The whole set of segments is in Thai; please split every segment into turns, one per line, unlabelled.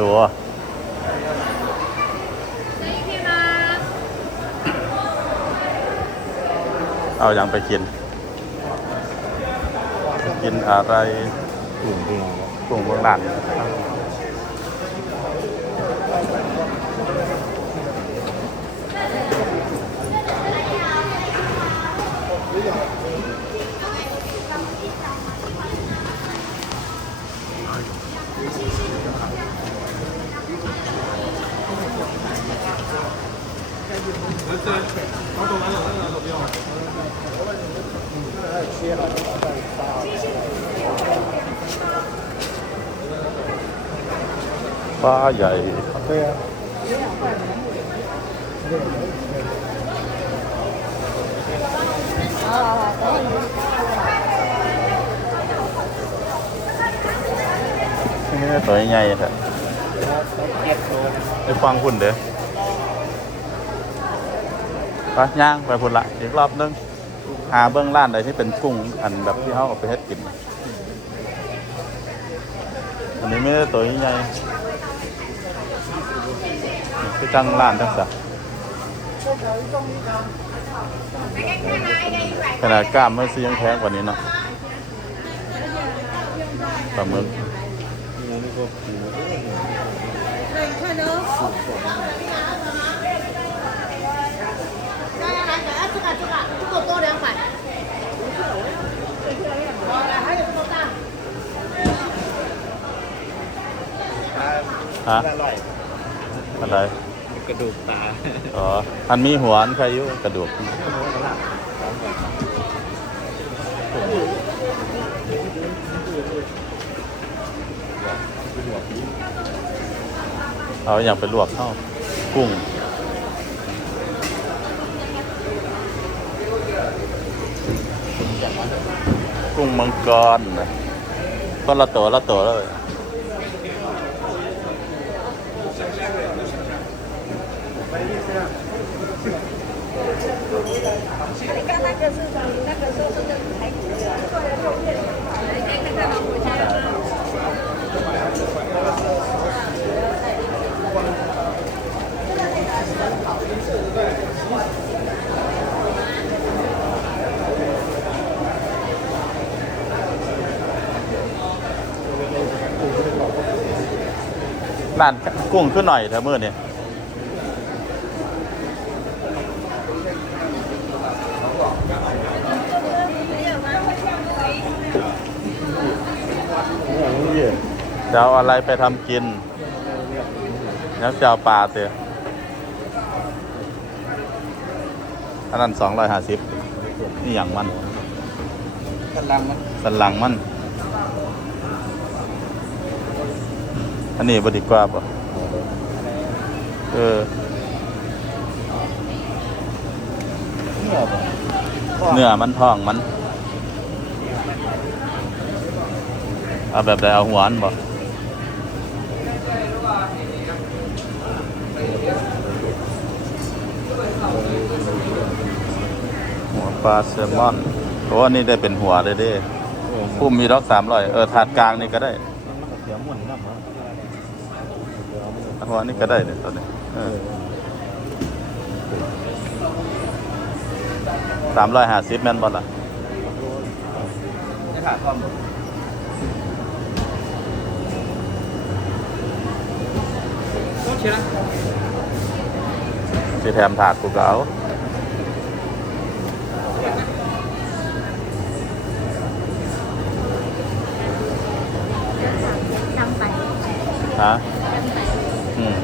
ตัวเอาอย่างไปกิน กินอะไร
กลุ่มเดียว
กลุ่มเมืองหลาน ปลาใหญ่
对呀、
นี่ตัวใหญ่ๆแท้
เจ็ดโล
ไปฟังคุณเด้อ ไปย่างไปพุ่นละอีกรอบนึงหาเบื้องร้านใดที่เป็นกุ้งอันแบบที่เขาเอาไปเฮ็ดกิน อันนี้ไม่ได้ตัวใหญ่นี่คือจังร้านจังสะขนาดกล้ามเมื่อซื้อยังแพงกว่านี้เนาะปลาหมึก ฮะ
อร่อย
อะไร
กระดูกตา
อ๋ออันมีหัวอันใครอยู่กระดูกเอาอย่างไปลวกเข้ากุ้งกุ้งมังกรนะก็ละตัวละตัวเลย
你看那个是那个是是排骨的，来看看老婆家。
ร้านกุ้งขึ้นหน่อยเถอะมือเนี่ย
เย
จะเอาอะไรไปทำกินแล้วจะเอาปลาเสียอันนั้นสองร้อยห้าสิบนี่อย่างมัน
กำลังมัน
สันหลังมัน อันนี้บดีกว่าป่ะเออ
เนื้อบ่
เนื้อมันท้องมัน เอาแบบใดเอาหัวอันบ่ ปลาแซลมอนโอ้อันนี้ได้เป็นหัวเลยเด้พุ่มมีดอกสามร้อยเออถาดกลางนี่ก็ได้
เสียหมุนน้ำมัน
หัวนี่ก็ได้เลยตอนนี้สามร้อยห้าสิบแม่นบ่ล่ะ
จะขาดความ
สิแถมถาดกูก็เอา ฮะ。อืม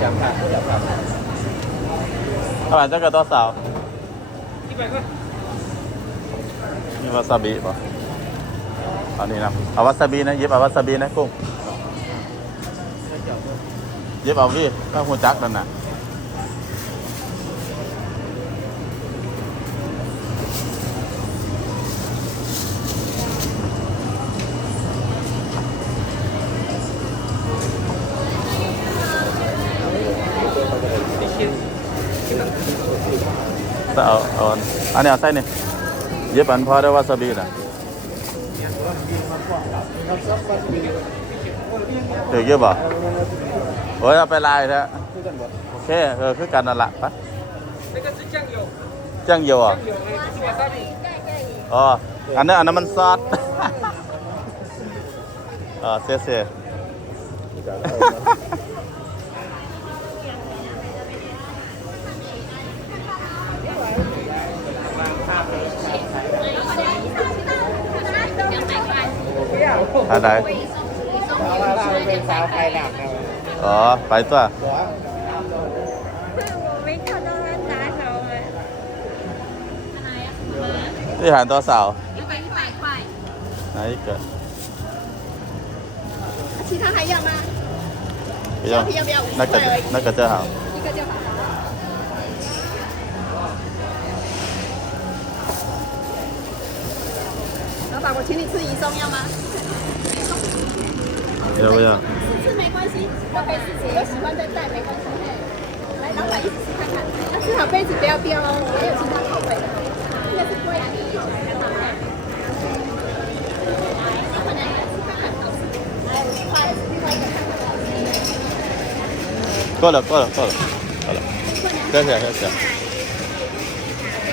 อยากขาดอยากขาด
เอาหลานเจ้ากับตัวสาวมีวาซาบิป่ะเอานี่นะเอาวาซาบินะหยิบเอาวาซาบินะกุ้งหยิบเอาพี่ถ้าหัวจักนั่นน่ะ อาอันอันนี้เอาใส่นี่เย็บอันพอได้วาซาบิน่ะเดี๋ยวเยอะบ่โอ้ยเอาไปลายแท้โอเคเออคือกันนั่นละไป酱油อะอ๋ออันนั้นอันนั้นมันซอสอ่าเสียเสี ย อันไหน
เป็นสาวไทยหนักนะ
อ๋อ ไปตัว
我没看到他拿手哎。
ที่หารตัวสาว
一百一百块，
ไหนเกิด
其他还要吗？
ไปยัง
要不要？五
นัก
十
เกิด
块而已，
นักเกิดเจ้าหาว
一个就好。老板，我请你吃宜松要吗？
要不要？
试没关系，都可以试试，有喜欢再带没关系。来，老板一起试看看，那、最、至少杯子不要掉哦，还有其他口味。
过了过了过了，好了，谢谢谢谢。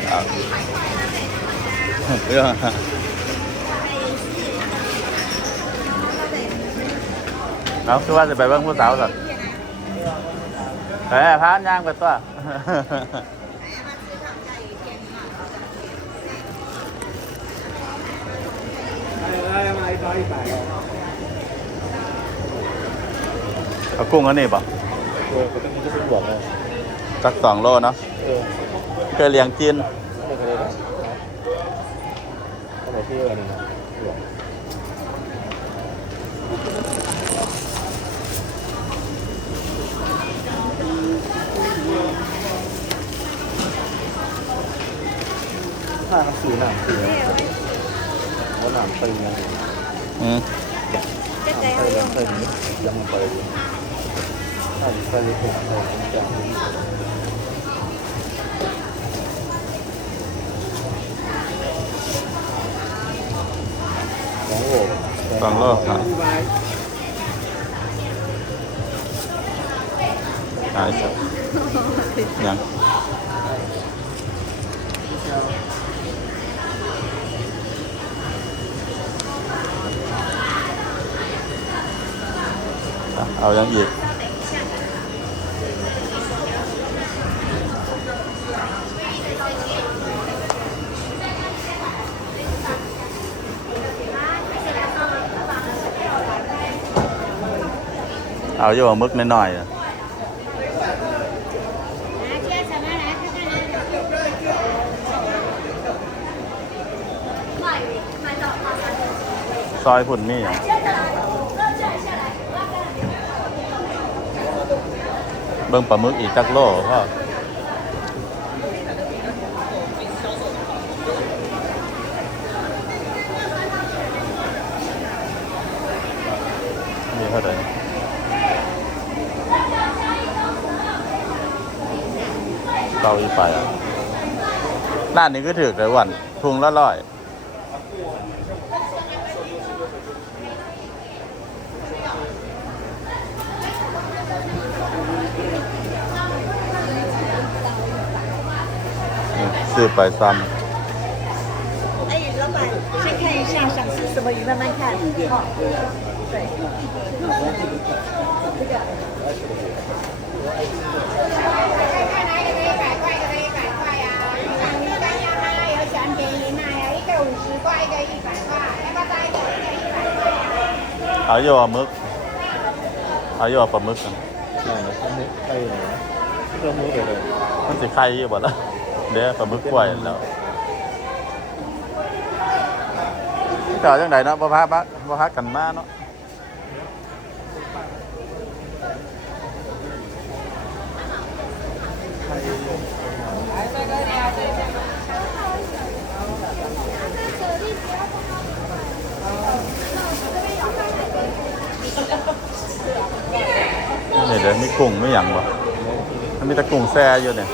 啊，不用。เอาคือว่าจะไปเบิ่งผู้สาวสัตว์เฮ้ยพานย่างไปตัวเอากุ้งอันนี้ป่ะ
เออก็ต้องมีก็เป็นบวกเลย
สักสองโลเนาะ
เออ
เคยเลี้ยงจีน
ไม่เคยได้เขาบอกพี่ว่านี่นะบวก ถ้าสีหนังสีว่าหนังตึงนะ
อืม
หนังตึงหนังตึงยังไปถ้าใส่ถุงใส่ถุงจานสองโล
สองโลครับหายสักยัง เอายังอีกเอาอยู่มึกหน่อยซอยพุ่นนี่อะ เบิ่งปลาหมึกอีกจักโลพ่อนี่เท่าไหร่เตาอีไปอะร้านนี้ก็ถือเลยวันทุงละร้อย อืมซื้อไปซ้
哎，老板，先看一下想吃什么鱼，慢慢看。哦，对，这个。ำ
เอาอยู่อ่ะมึกเอาอยู่อ่ะปลาหมึกกัน
ใช่นะต้องใช่เลยนะต้องมือไปเลย
มันสิไข่อยู่บ่ล่ะ เดี๋ยวปลาหมึกกล้วยแล้วเจ้าจังไดเนาะบ่พาบะบ่พากันมาเนาะนี่เดี๋ยวมีกุ้งไม่หยังบ่มันมีแต่กุ้งแซ่อยู่เนี่ย